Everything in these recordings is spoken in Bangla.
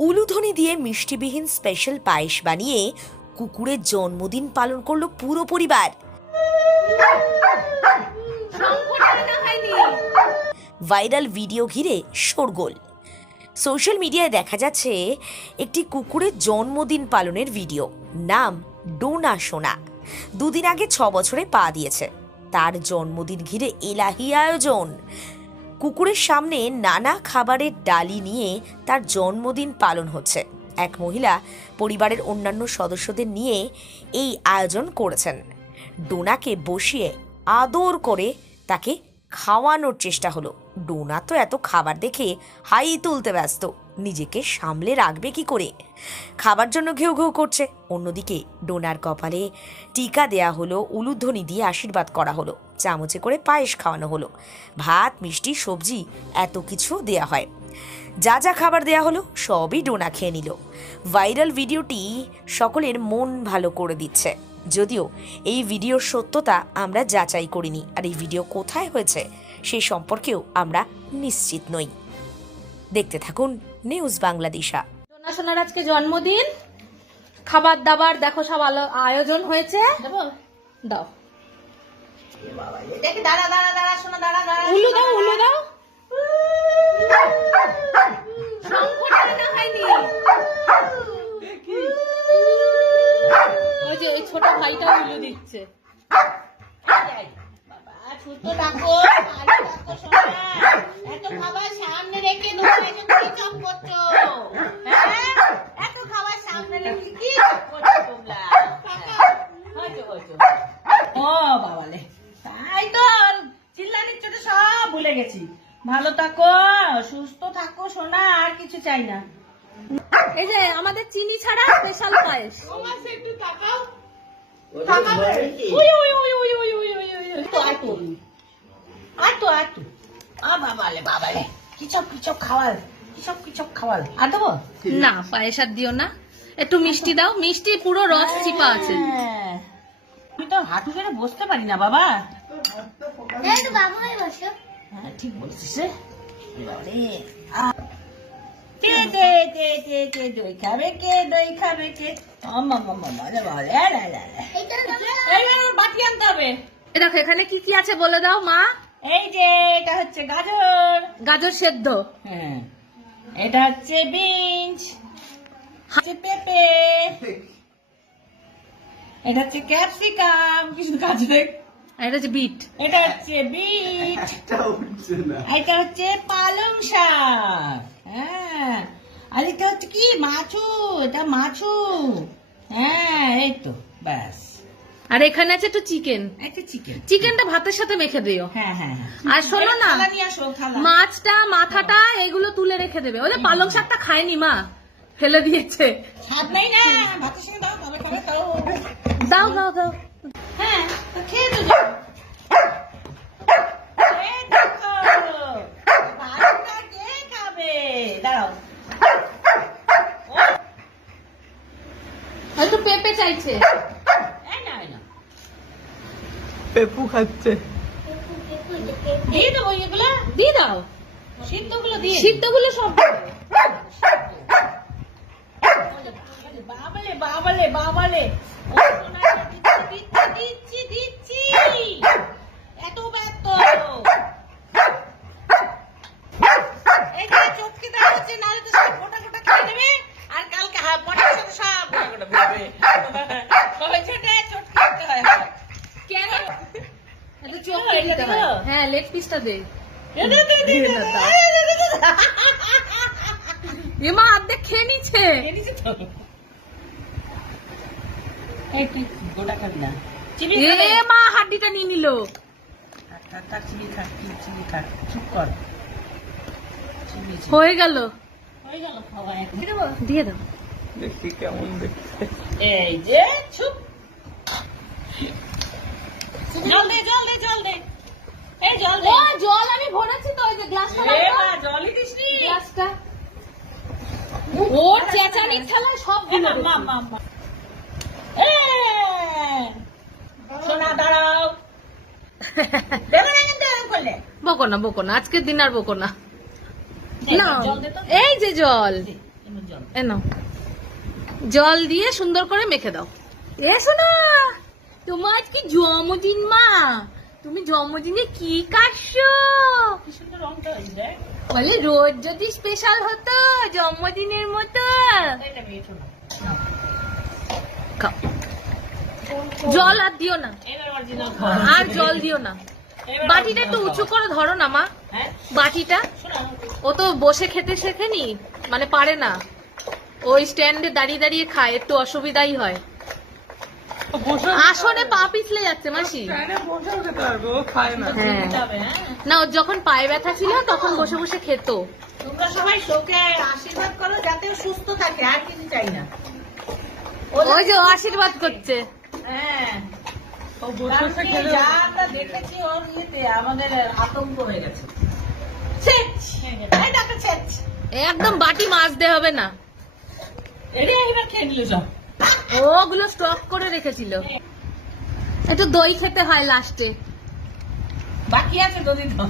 উলুধ্বনি দিয়ে মিষ্টিবিহীন স্পেশাল পায়েস বানিয়ে কুকুরের জন্মদিন পালন করলো পুরো পরিবার। ভাইরাল ভিডিও ঘিরে শোরগোল। সোশ্যাল মিডিয়ায় দেখা যাচ্ছে একটি কুকুরের জন্মদিন পালনের ভিডিও। নাম ডোনা সোনা। দুদিন আগে 6 বছরে পা দিয়েছে। তার জন্মদিন ঘিরে এলাহি আয়োজন। কুকুরের সামনে নানা খাবারের ডালি নিয়ে তার জন্মদিন পালন হচ্ছে। এক মহিলা পরিবারের অন্যান্য সদস্যদের নিয়ে এই আয়োজন করেছেন। ডোনাকে বসিয়ে আদর করে তাকে খাওয়ানোর চেষ্টা হলো। ডোনা তো এত খাবার দেখে হাই তুলতে ব্যস্ত, নিজেকে সামলে রাখবে কি করে, খাবার জন্য ঘেউ ঘেউ করছে। অন্যদিকে ডোনার কপালে টিকা দেয়া হলো, উলুধ্বনি দিয়ে আশীর্বাদ করা হলো, চামচে করে পায়েস খাওয়ানো হলো, ভাত মিষ্টি সবজি এত কিছু দেয়া হয়। যা যা খাবার দেয়া হলো সবই ডোনা খেয়ে নিল। ভাইরাল ভিডিওটি সকলের মন ভালো করে দিচ্ছে। যদিও এই ভিডিওর সত্যতা আমরা যাচাই করিনি, আর এই ভিডিও কোথায় হয়েছে সেই সম্পর্কেও আমরা নিশ্চিত নই। দেখতে থাকুন নিউজ বাংলাদেশা। ডোনা সোনার আজকে জন্মদিন, খাবার দাবার দেখো সব আয়োজন হয়েছে। দাও উলু দাও, উলু দাও। ওই যে ওই ছোট ভাইটা উলু দিচ্ছে। এত খাবার সামনে রেখে চপ করছো, এত খাবার সামনে রেখে কি তোমরা? ও বাবালে, তাই তো চিল্লানির চোটে সব ভুলে গেছি। ভালো থাকো, সুস্থ থাকো সোনা, আর কিছু চাই না। এই যে আমাদের চিনি ছাড়া স্পেশাল পায়েস। একটু তাকাও, বাবালে কিচপ খাওয়াল, কিচপ খাওয়াল। আর দেবো না, পায়েস আর দিও না, একটু মিষ্টি দাও। মিষ্টি পুরো রস চিপা আছে। আমি তো হাঁটু ধরে বসতে পারি না বাবা। হ্যাঁ ঠিক বলছিস। দই খাবে কে, দই খাবে কে? বাটি আনতে হবে। দেখো এখানে কি কি আছে বলে দাও মা। এই যে এটা হচ্ছে গাজর, গাজর সেদ্ধ। হ্যাঁ, এটা হচ্ছে বিনস, হচ্ছে পেঁপে, এটা হচ্ছে ক্যাপসিকাম, কিছু গাজর, এটা হচ্ছে বিট, এটা হচ্ছে বিট, এটা হচ্ছে পালং শাক, হ্যাঁ, আর এটা হচ্ছে কি মাছু, এটা মাছু, হ্যাঁ এই তো ব্যাস। আর এখানে আছে একটু চিকেন। একটা চিকেন, চিকেনটা ভাতের সাথে মেখে দিও। হ্যাঁ হ্যাঁ। আর শোনো না, মাছটা মাথাটা এগুলো তুলে রেখে দেবে। ওই পালং শাকটা খায়নি মা, ফেলে দিয়েছে। স্বাদ নেই না, ভাতের সঙ্গে দাও, তবে খাবে তাও। দাও দাও দাও। হ্যাঁ খেয়ে দেবো। হয়তো পেঁপে চাইছে। পেপু খাচ্ছে। দিয়ে দেবো এগুলো, দিয়ে দাও। সিদ্ধগুলো দিয়ে, সিদ্ধগুলো সব বাবালে বাবালে বাবালে, দিচ্ছি দিচ্ছি, এত ব্যস্ত। এই যে চটকে দেওয়া হচ্ছে, নাহলে তো সব গোটা গোটা খেয়ে নেবে, আর কালকে পটার সাথে সব গোটা গোটা ভেবে সবাই ছেটে চটকে দিতে হয়। কেন চোখে দিতে হয়? হ্যাঁ, লেগ পিসটা দে। মা অর্ধেক খেয়ে নিচ্ছে। গোটা খাবি না, মা হাড্ডিটা নিয়ে নিল। চুপ কর, হয়ে গেল, হয়ে গেল খাওয়া। দিয়ে দাও। দেখি কেমন দেখতে। এই যে চুপ, জল দে জল দে জল দে, এই জল দে। জল আমি ভরেছি তো, ওই যে গ্লাসটা জলই দিসনি, গ্লাসটা। ওর চেঁচানির খেলায় সব দিলো। সোনা দাঁড়াও, বলো না বকো না, আজকের দিন আর বকো না। এই যে জল, এ নাও, জল দিয়ে সুন্দর করে মেখে দাও। এ শোনো, তোমার আজকে জন্মদিন মা, তুমি জন্মদিনে কি কাটছো? কি সুন্দর রংটা হয়েছে দেখ। বলে রোজ যদি স্পেশাল হতো জন্মদিনের মতো। এটা মেয়েছো না। খাও। জল আর দিও না, এবার অরিজিনাল আর জল দিও না। বাটিটা একটু উঁচু করে ধরো না মা, হ্যাঁ বাটিটা। শোনা ও তো বসে খেতে শেখেনি, মানে পারে না, ওই স্ট্যান্ডে দাঁড়িয়ে দাঁড়িয়ে খায়, একটু অসুবিধাই হয়। আসনে পা পিছলে যাচ্ছে মাসি। বসেও খেতে পারবে, ও খায় না। হ্যাঁ যাবে হ্যাঁ। না, ওর যখন পায়ে ব্যথা ছিল তখন বসে বসে খেত। তোমরা সবাই শোকে আশীর্বাদ করো যাতে ও সুস্থ থাকে, আর কিছু চাই না। ওই যে ও আশীর্বাদ করছে। হ্যাঁ ও বসে বসে খেলে যা আমরা দেখেছি ওর ইয়েতে আমাদের আতঙ্ক হয়ে গেছে। ছেচ! এই দেখো ছেচ! একদম বাটি মাজতে হবে না, এরে এবার খেয়ে নিল সব। ওগুলো স্টক করে রেখেছিল। একটু দই খেতে হয় লাস্টে। বাকি আছে যদি তো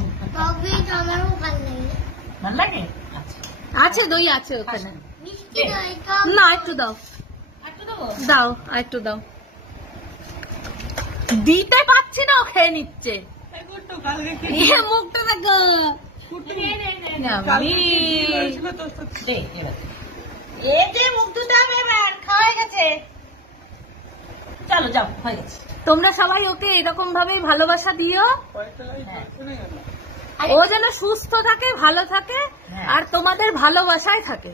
ভাল লাগে। আচ্ছা আছে দই আছে ওখানে। দে। না একটু দাও, একটু দেবো? দাও আর একটু দাও। দিতে পারছি না, ও খেয়ে নিচ্ছে। একটু কালকে কি এ মুখটা দেখো। নে, নে, নে, নে। কালকে কি হয়েছিল তোর সাথে? দে, এবার। এ যে মুখ ধুতে হবে এবার, খাওয়া হয়ে গেছে। চলো যাও, হয়ে গেছে। তোমরা সবাই ওকে এরকম ভাবেই ভালোবাসা দিও, পয়সালাই শুনে গেল। ও যেন সুস্থ থাকে, ভালো থাকে, হ্যাঁ। আর তোমাদের ভালোবাসায় থাকে।